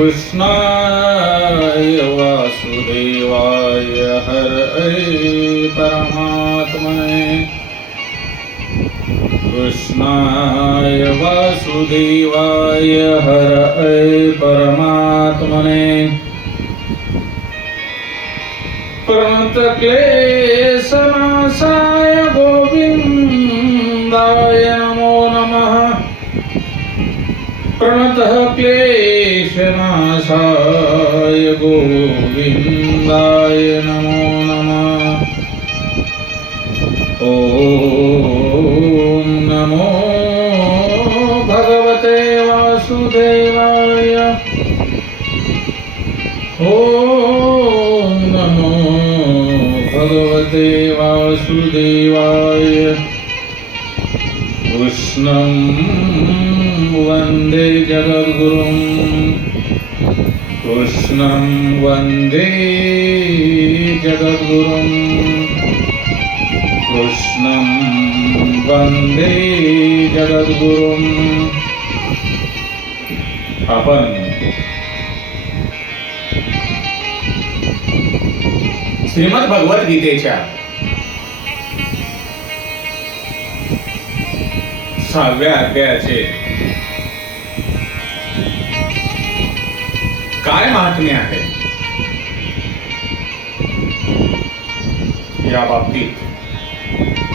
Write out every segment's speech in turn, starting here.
कृष्णाय वासुदेवाय हरये परमात्मने कृष्णाय वासुदेवाय हरये परमात्मने प्रणतक्लेशनाशाय गोविन्दाय नमो नमः प्रणतः क्लेशनाशाय गोविन्दाय नमो नमः ॐ नमो भगवते वासुदेवाय ॐ नमो भगवते वासुदेवाय कृष्णं वन्दे जगद्गुरुं कृष्णं वन्दे जगद्गुरुं कृष्णं वन्दे जगद्गुरुं आपण श्रीमद भगवद्गीतेच्या 6व्या अध्यायाचे काय महात्म्य आहे या बाबतीत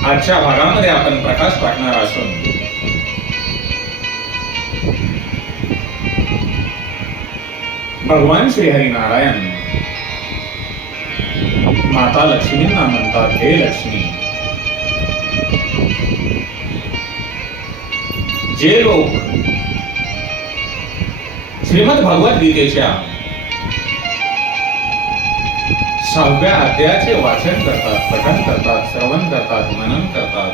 आजच्या भागामध्ये आपण प्रकाश पाडणार असून भगवान श्री हरी नारायण माता लक्ष्मींना म्हणतात, हे लक्ष्मी, जे लोक श्रीमद भगवद्गीतेच्या 6व्या अध्यायाचे वाचन करतात, पठण करतात, श्रवण करतात, मनन करतात,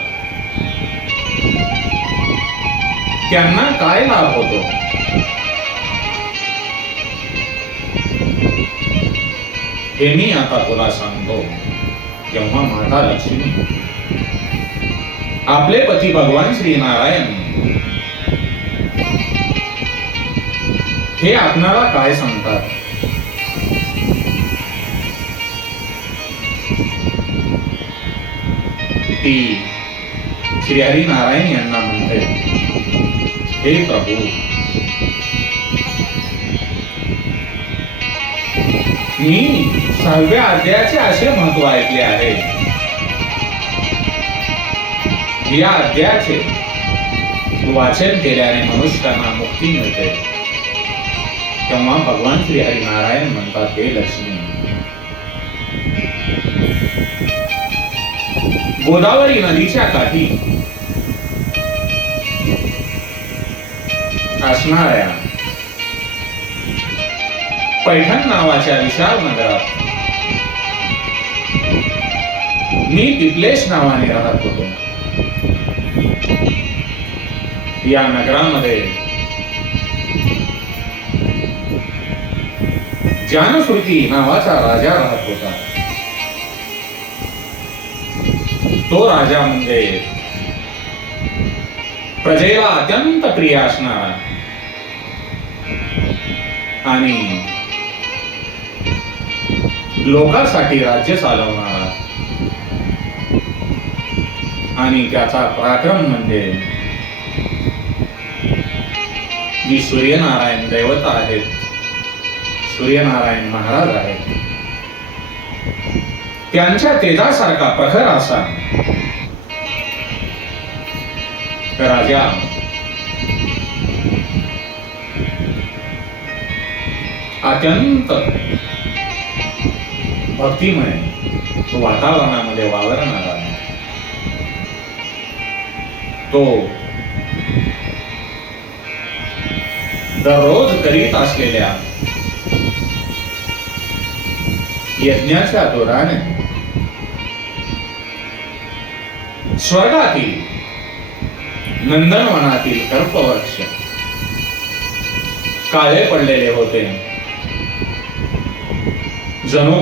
त्यांना काय लाभ होतो? हे मी आता तुला सांगतो. जेव्हा माता लक्ष्मी आपले पती भगवान श्री नारायण हे आपणाला काय सांगतात? ती श्री हरी नारायण यांना म्हणते, हे प्रभू, मी 6व्या अध्यायाचे असे महत्व ऐकले आहे. या अध्यायाचे वाचन केल्याने मनुष्याला मुक्ती मिळते. तेव्हा भगवान श्री हरी नारायण म्हणतात, हे लक्ष्मी, गोदावरी नदीच्या काठी असणाऱ्या पैठण नावाच्या विशाल नगरात मी पिपलेश नावाने राहत होतो. या नगरामध्ये जानश्रुती नावाचा राजा राहत होता. तो राजा म्हणजे प्रजेला अत्यंत प्रिय असणारा आणि लोकांसाठी राज्य चालवणारा आणि त्याचा पराक्रम म्हणजे जी सूर्यनारायण देवता आहेत, सूर्यनारायण महाराज आहेत, त्यांच्या तेजासारखा प्रखर असा राजा अत्यंत भक्तिमय वातावरणामध्ये वावरणारा तो दररोज करीत असलेल्या यज्ञाच्या दोराने स्वर्गातील नंदनवनातील कल्पवृक्ष काळे पडलेले होते. जणू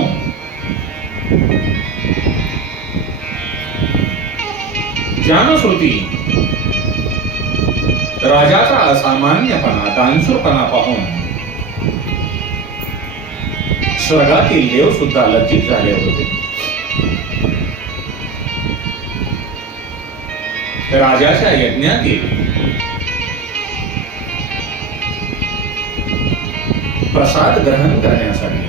जानश्रुती राजाचा असामान्यपणा, दानशूरपणा पाहून स्वर्गातील देव सुद्धा लज्जित झाले होते. राजाच्या यज्ञातील प्रसाद ग्रहण करण्यासाठी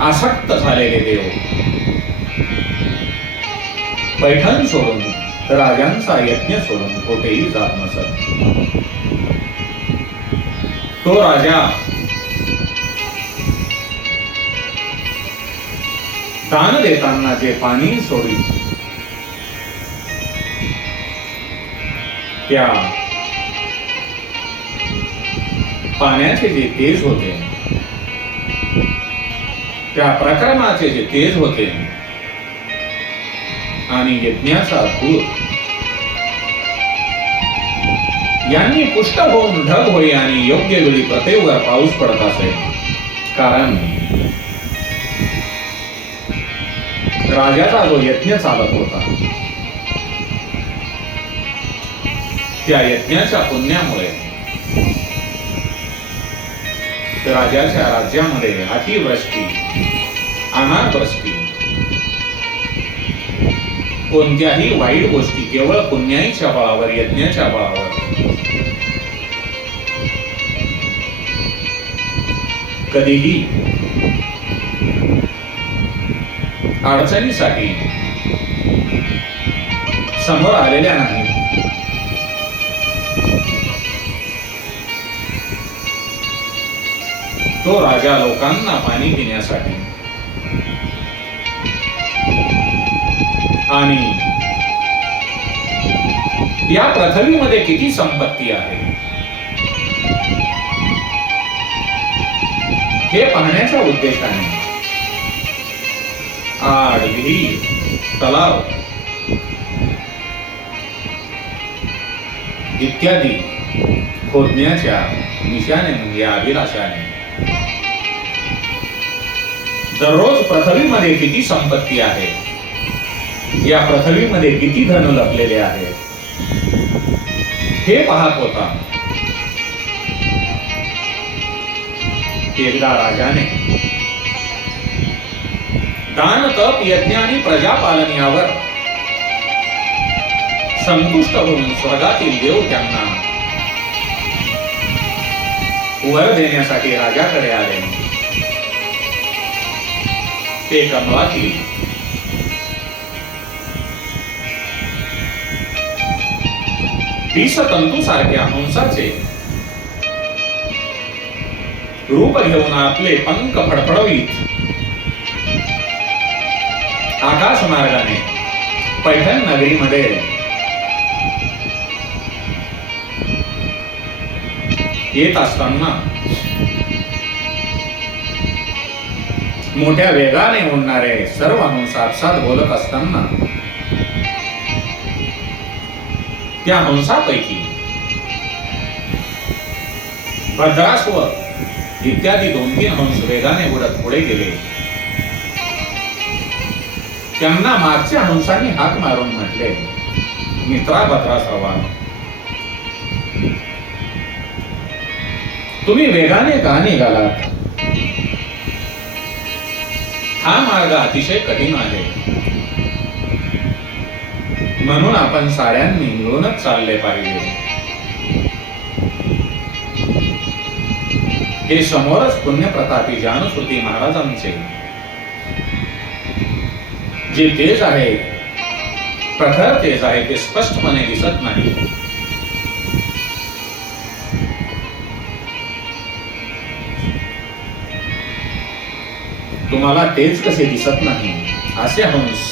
आसक्त झालेले देव पैठण सोडून, राजांचा यज्ञ सोडून कुठेही जात नसत. तो राजा दान देताना जे पाणी सोडी, त्या पाण्याचे जे तेज होते, त्या प्रकरणाचे जे तेज होते आणि यज्ञाचा धूर यांनी पुष्ट होऊन ढग होई आणि योग्य वेळी प्रत्येवर पाऊस पडत असे. कारण राजाचा जो यज्ञ चालत होता, त्या यज्ञाच्या पुण्यामुळे राजाच्या राज्यामध्ये अतिवृष्टी, अनावृष्टी, कोणत्याही वाईट गोष्टी केवळ पुण्याईच्या बळावर, यज्ञाच्या बळावर कधीही अडचणीसाठी समोर आलेल्या नाहीत. तो राजा लोकांना पाणी पिण्यासाठी आणि या पृथ्वीमध्ये किती संपत्ती आहे हे पाहण्याच्या उद्देशाने आड, विहीर, तलाव इत्यादी खोदण्याच्या निशाने म्हणजे अभिलाषाने दररोज पृथ्वीमध्ये किती संपत्ती आहे, या पृथ्वीमध्ये किती धन लपलेले आहे हे पाहत होता. एकदा राजाने दान, तप, यज्ञ आणि प्रजापालन यावर संतुष्ट होऊन स्वर्गातील देव त्यांना वर देण्यासाठी राजाकडे आले. ते कमलातील विषतंतू सारख्या हंसाचे रूप घेऊन आपले पंख फडफडवीत आकाश मार्गाने पैठण नगरीमध्ये येत असताना मोठ्या वेगाने उडणारे सर्व हंस आपसात बोलत असताना त्या हंसापैकी भद्राश्व इत्यादी 2-3 हंस वेगाने उडत पुढे गेले. त्यांना मागच्या हंसाने हाक मारून म्हटले, मित्रा भद्राश्रवा, तुम्ही वेगाने का निघालात? हा मार्ग अतिशय कठीण आहे, म्हणून आपण साऱ्यांनी मिळूनच चालले पाहिजे. हे समोरच पुण्यप्रतापी जानुश्रुती महाराजांचे जे तेज आहे, प्रखर तेज आहे, ते स्पष्टपणे दिसत नाही. तुम्हाला तेज कसे दिसत नाही? असे हंस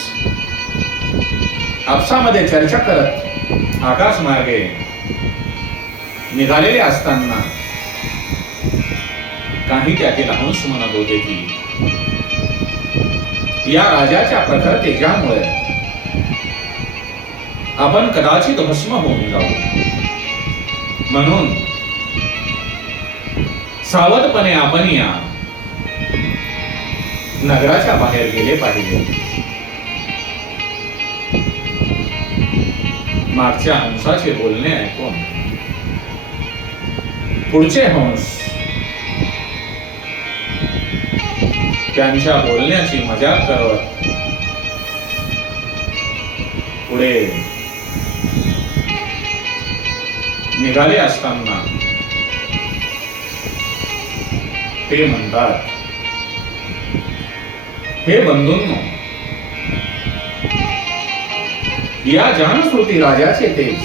आपसामध्ये चर्चा करत आकाश मार्गे निघालेले असताना काही त्यातील हंस म्हणत होते की या राजाच्या प्रखर तेजामुळे आपण कदाचित भस्म होऊन जाऊ, म्हणून सावधपणे आपण या नगराच्या बाहेर गेले पाहिजे. मागच्या हंसाचे बोलणे ऐकून पुढचे हंस त्यांच्या बोलण्याची मजाक करत पुढे निघाले असताना ते म्हणतात, हे बंधूंनो, या जानश्रुती राजाचे तेज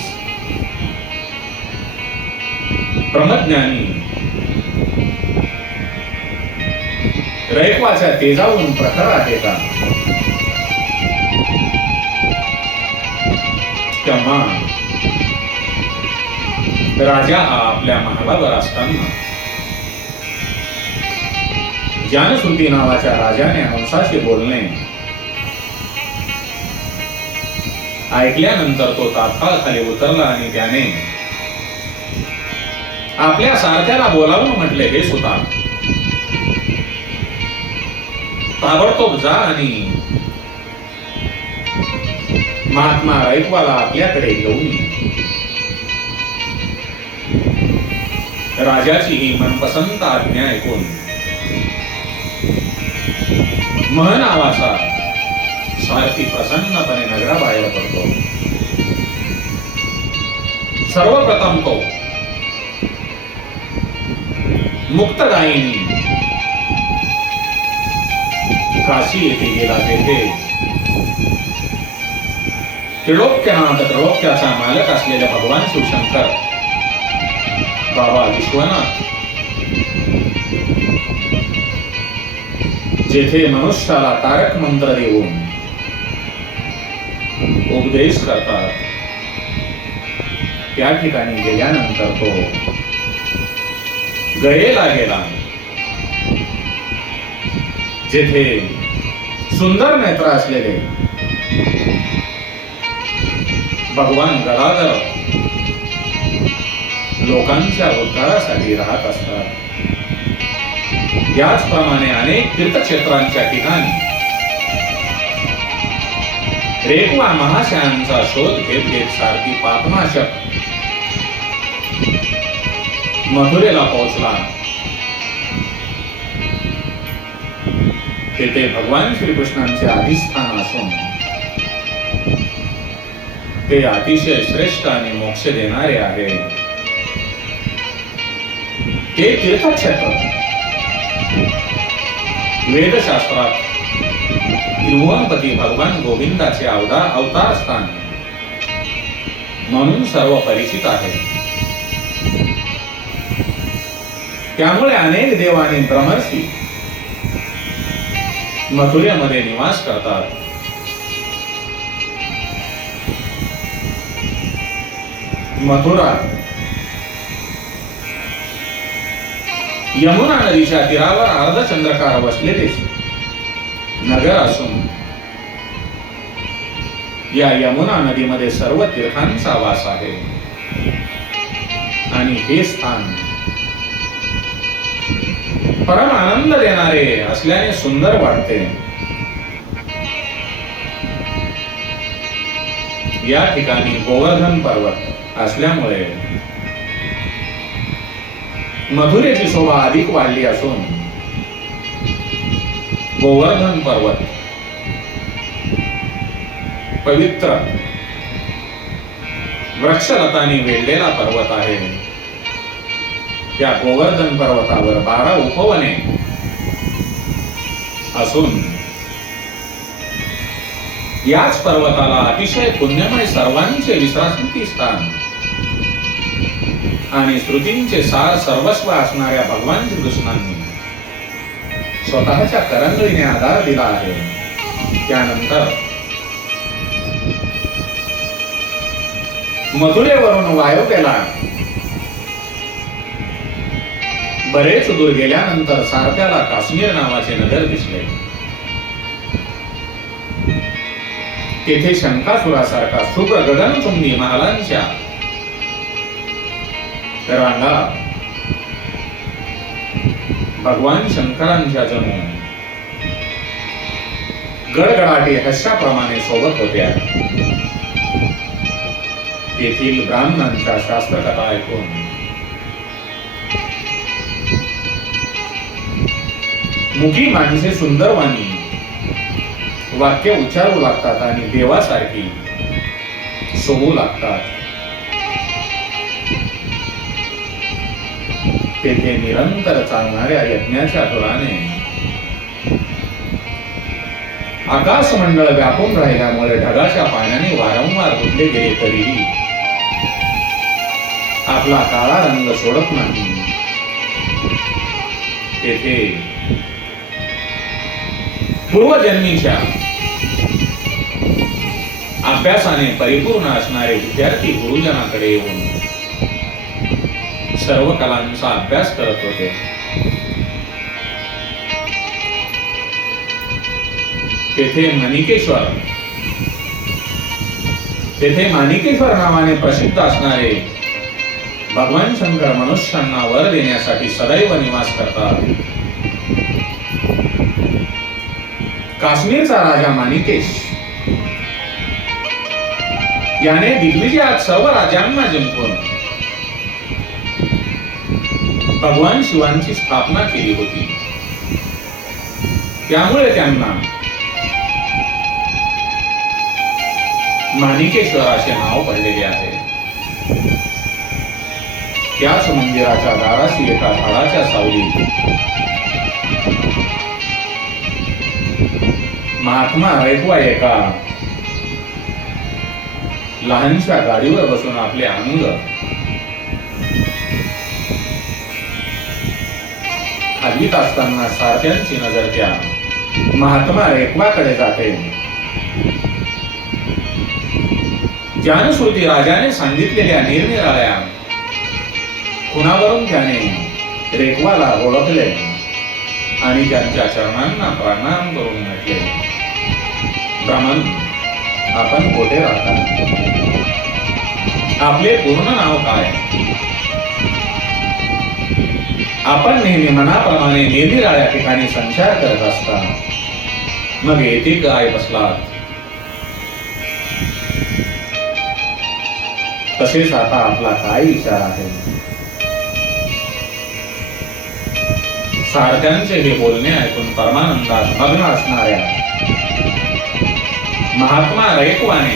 ब्रह्मज्ञानी रयक्वाच्या तेजावरून प्रखर आहे का? तेव्हा राजा हा आपल्या महालावर असताना जानश्रुती नावाच्या राजाने हंसाशी बोलणे ऐकल्यानंतर तो तात्काळ खाली उतरला आणि त्याने आपल्या सारथ्याला बोलावून म्हटले, हे सुता, ताबडतोब जा आणि महात्मा रयक्वाला आपल्याकडे घेऊन ये. राजाची ही मनपसंत आज्ञा ऐकून मह नावाचा सारथी प्रसन्नपणे नगराबाहेर पडतो. सर्वप्रथम तो मुक्तदायिनी काशी येथे गेला. तेथे त्रिलोक्यनाथ त्रिलोक्याचा मालक असलेले भगवान शिवशंकर, बाबा विश्वनाथ, जेथे मनुष्याला तारक मंत्र देऊन उपदेश करतात, त्या ठिकाणी गेल्यानंतर तो गयेला गेला, जेथे सुंदर नेत्र असलेले भगवान गदाधर लोकांच्या उद्धारासाठी राहत असतात. याचप्रमाणे अनेक तीर्थक्षेत्रांच्या ठिकाणी रेखवा महाशयांचा शोध घेत घेत सारथी पापनाशक मथुरेला पोहोचला. तेथे भगवान श्रीकृष्णांचे अधिष्ठान असून ते अतिशय श्रेष्ठ आणि मोक्ष देणारे आहे. ते तीर्थक्षेत्र वेदशास्त्रात त्रिभुवनपती भगवान गोविंदाचे अवतार स्थान म्हणून सर्व परिचित आहे. त्यामुळे अनेक देव आणि ब्रह्मर्षी मथुरेमध्ये निवास करतात. मथुरा यमुना नदीच्या तीरावर अर्धचंद्रकार वसलेले नगर असून या यमुना नदीमध्ये सर्व तीर्थांचा वास आहे आणि हे स्थान परम आनंद देणारे असल्याने सुंदर वाटते. या ठिकाणी गोवर्धन पर्वत असल्यामुळे मथुरेची शोभा अधिक वाढली असून गोवर्धन पर्वत पवित्र वृक्षलतांनी वेढलेला पर्वत आहे. त्या गोवर्धन पर्वतावर 12 उपवने असून याच पर्वताला अतिशय पुण्यमय सर्वांचे विश्रांती स्थान आणि श्रुतींचे सार सर्वस्व असणाऱ्या भगवान श्रीकृष्णांनी स्वतःच्या करंगळीने आधार दिला आहे. त्यानंतर मथुरेवरून वायव्येला बरेच दूर गेल्यानंतर सारथ्याला काश्मीर नावाचे नगर दिसले. तेथे शंकासुरासारखा शुभ्र गगनचुंबी महालांच्या रांगा भगवान शंकरांच्या जणू गडगडाटी हर्षाप्रमाणे सोबत होत्या. तेथील ब्राह्मणांच्या शास्त्रकथा ऐकून मुखी माणसे सुंदरवाणी वाक्य उच्चारू लागतात आणि देवासारखी शोभू लागतात. तेथे निरंतर चालणाऱ्या यज्ञाच्या धुराने आकाश मंडळ व्यापून राहिल्यामुळे ढगाच्या पाण्याने वारंवार धुतले गेले तरीही आपला काळा रंग सोडत नाही. तेथे पूर्वजन्मीच्या अभ्यासाने परिपूर्ण असणारे विद्यार्थी गुरुजनाकडे येऊन सर्व कलांचा अभ्यास करत होते. तेथे माणिकेश्वर नावाने प्रसिद्ध असणारे भगवान शंकर मनुष्यांना वर देण्यासाठी सदैव निवास करतात. काश्मीरचा राजा माणिकेश याने दिग्विजयात सर्व राजांना जिंकून भगवान शिवांची स्थापना केली होती. त्यामुळे त्यांना माणिकेश्वर असे नाव पडलेले आहे. त्याच मंदिराच्या दाराशी एका झाडाच्या सावलीत महात्मा रेखवा एका लहानशा गाडीवर बसून आपले अंग हलवीत असताना सारथ्यांची नजर त्या महात्मा रेखवाकडे जाते. ज्ञानश्रुती राजाने सांगितलेल्या निरनिराळ्या खुणावरून त्याने रेखवाला ओळखले आणि त्यांच्या चरणांना प्रणाम करून म्हटले, ब्राह्मण, आपण कोठे राहता? आपले पूर्ण नाव काय? आपण नेहमी मनाप्रमाणे निरनिराळ्या ठिकाणी संचार करत असता, मग येथे काय बसलात? तसेच आता आपला काय विचार आहे? सारथ्यांचे हे बोलणे ऐकून परमानंदात मग्न असणाऱ्या महात्मा रेखवाने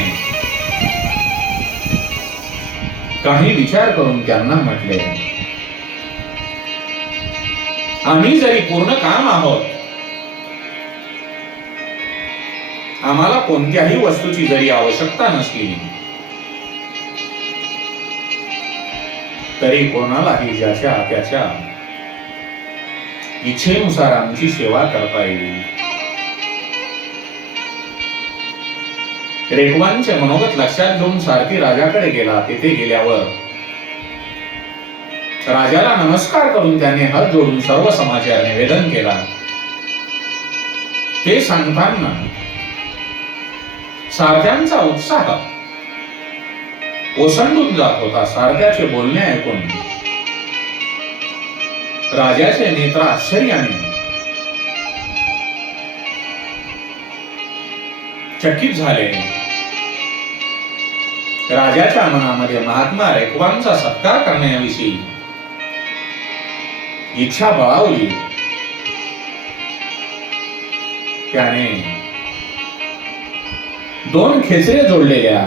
काही विचार करून त्यांना म्हटले, आम्ही जरी पूर्ण काम आहोत, आम्हाला कोणत्याही वस्तूची जरी आवश्यकता नसली तरी कोणालाही ज्याच्या त्याच्या इच्छेनुसार आमची सेवा करता येईल. रेखवांचे मनोगत लक्षात घेऊन सारथी राजाकडे गेला. तेथे गेल्यावर राजाला नमस्कार करून त्याने हात जोडून सर्व समाचार निवेदन केला. ते सांगताना सारथ्यांचा उत्साह ओसंडून जात होता. सारथ्याचे बोलणे ऐकून राजाचे नेत्र आश्चर्याने चकित झाले. राजाच्या मनामध्ये महात्मा रेखवांचा सत्कार करण्याविषयी इच्छा बळावली. त्याने 2 खेचरे जोडलेल्या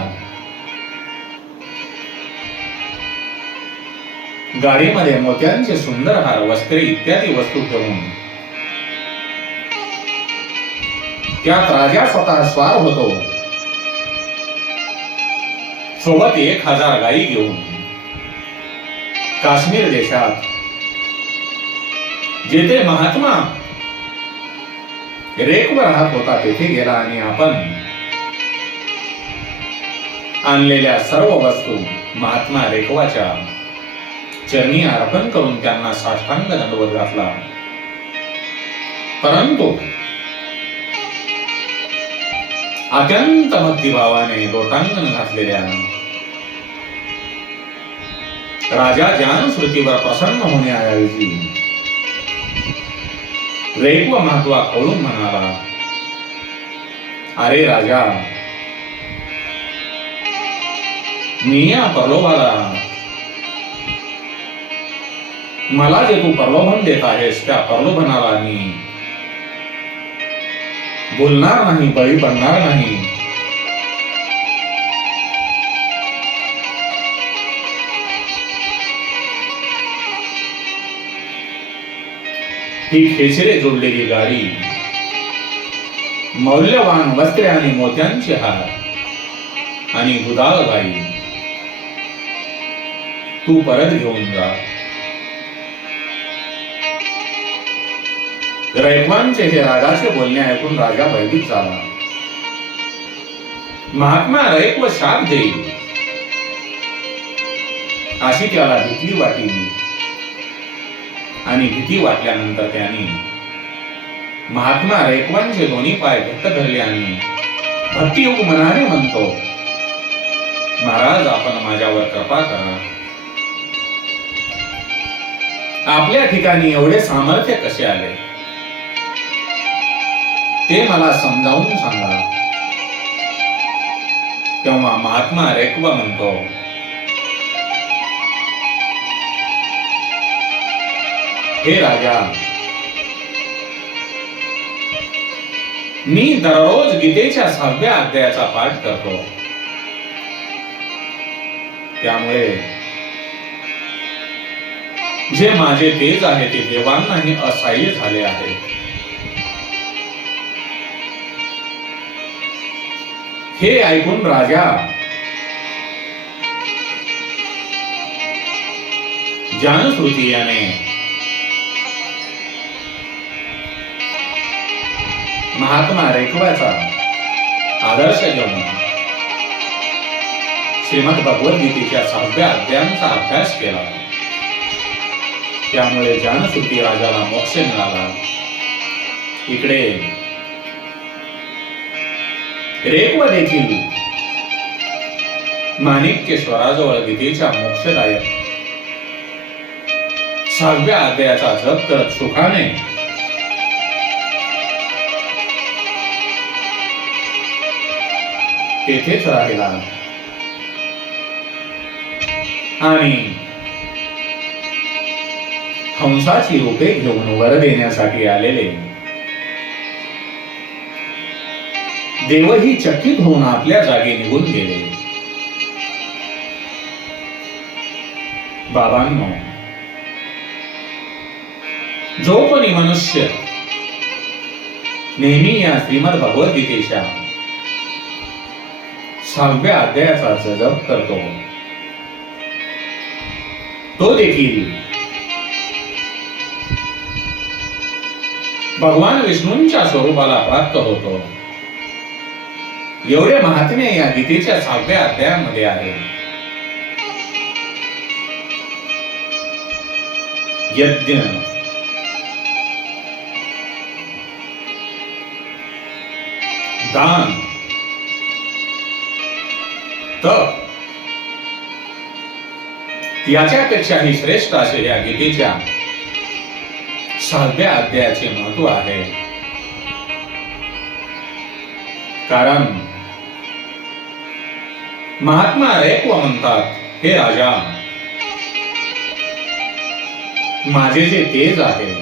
गाडीमध्ये मोत्यांचे सुंदर हार, वस्त्रे इत्यादी वस्तू ठेवून त्यात राजा स्वतः स्वार होतो. सोबत 1000 गायी घेऊन काश्मीर देशात जेथे महात्मा रेखवा राहत होता तेथे गेला आणि आपण आणलेल्या सर्व वस्तू महात्मा रेखवाच्या चरणी अर्पण करून त्यांना साष्टांग दंडवत घातला. परंतु अत्यंत भक्तिभावाने लोटांगण घातलेल्या राजा ज्ञानश्रुतीवर प्रसन्न होण्याऐवजी रेखवा महात्मा खवळून म्हणाला, अरे राजा, मी या प्रलोभाला, मला जे तू प्रलोभन देत आहेस त्या प्रलोभनाला मी बोलणार नाही, बळी पडणार नाही. ही खेचरे जोडलेली गाडी, मौल्यवान वस्त्रे आणि मोत्यांचे हार आणि दुधाळ गाई तू परत घेऊन जा. रयवांचे हे राजाचे बोलणे ऐकून राजा भयभीत झाला. महात्मा रयक्व शाप देईल अशी त्याला भीती वाटली. आणि भीती वाटल्यानंतर त्याने महात्मा रयक्वांचे दोन्ही पाय घट्ट धरले आणि भक्तियुग मनाने म्हणतो, महाराज आपण माझ्यावर कृपा करा. आपल्या ठिकाणी एवढे सामर्थ्य कसे आले ते मला समजावून सांगा. तेव्हा महात्मा रयक्व म्हणतो, हे राजा, मी दररोज गीतेच्या 6व्या अध्यायाचा पाठ करतो. त्यामुळे जे माझे तेज आहे ते देवांनाही असह्य झाले आहे. हे ऐकून राजा जानश्रुती याने महात्मा रयक्वाचा आदर्श घेऊन श्रीमद भगवद्गीतेच्या 6व्या अध्यायांचा अभ्यास केला. त्यामुळे जानश्रुती राजाला मोक्ष मिळाला. इकडे रयक्व देखील माणिक्येश्वराजवळ गीतेच्या मोक्षदायक 6व्या अध्यायाचा जप करत सुखाने तेथेच राहिला. आणि हंसाची रूपे घेऊन वर देण्यासाठी आलेले देवही चकित होऊन आपल्या जागी निघून गेले. बाबांनो, जो कोणी मनुष्य नेहमी या श्रीमद भगवद्गीतेच्या 6व्या अध्यायाचा जप करतो तो देखील भगवान विष्णूंच्या स्वरूपाला प्राप्त होतो. एवढे महात्म्य या गीतेच्या 6व्या अध्यायामध्ये आहे. यज्ञ, दान, तप याच्यापेक्षाही श्रेष्ठ असे या गीतेच्या 6व्या अध्यायाचे महत्व आहे. कारण महात्मा रयक्व म्हणतात, हे राजा, माझे जे तेज आहे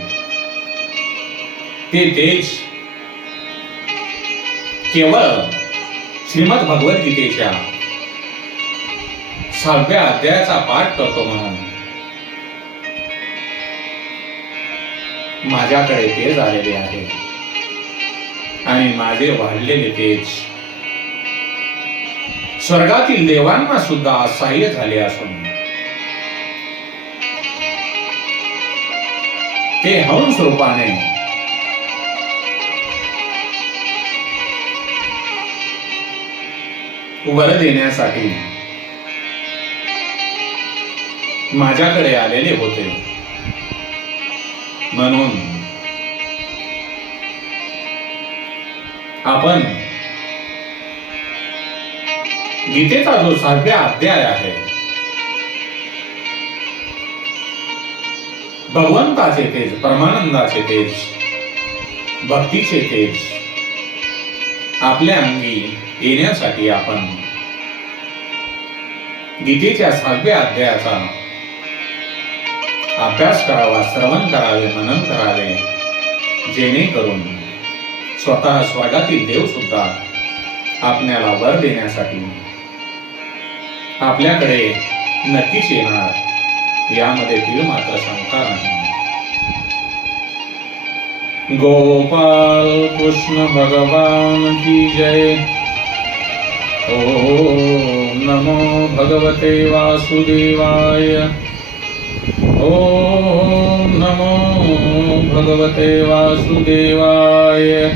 ते तेज केवळ श्रीमद भगवद्गीतेच्या 6व्या अध्यायाचा पाठ करतो म्हणून माझ्याकडे तेज आलेले आहे. आणि माझे वाढलेले तेज स्वर्गातील देवांना सुद्धा असह्य झाले असून ते हंस रूपाने वर देण्यासाठी माझ्याकडे आलेले होते. म्हणून आपण गीतेचा जो 6व्या अध्याय आहे, भगवंताचे तेज, परमानंदाचे तेज, भक्तीचे तेज आपल्या अंगी येण्यासाठी आपण गीतेच्या 6व्या अध्यायाचा अभ्यास करावा, श्रवण करावे, मनन करावे, जेणेकरून स्वतः स्वर्गातील देव सुद्धा आपल्याला वर देण्यासाठी आपल्याकडे नक्कीच येणार, यामध्ये तीळ मात्र शंका नाही. गोपाल कृष्ण भगवान की जय. ओम नमो भगवते वासुदेवाय. ओम नमो भगवते वासुदेवाय.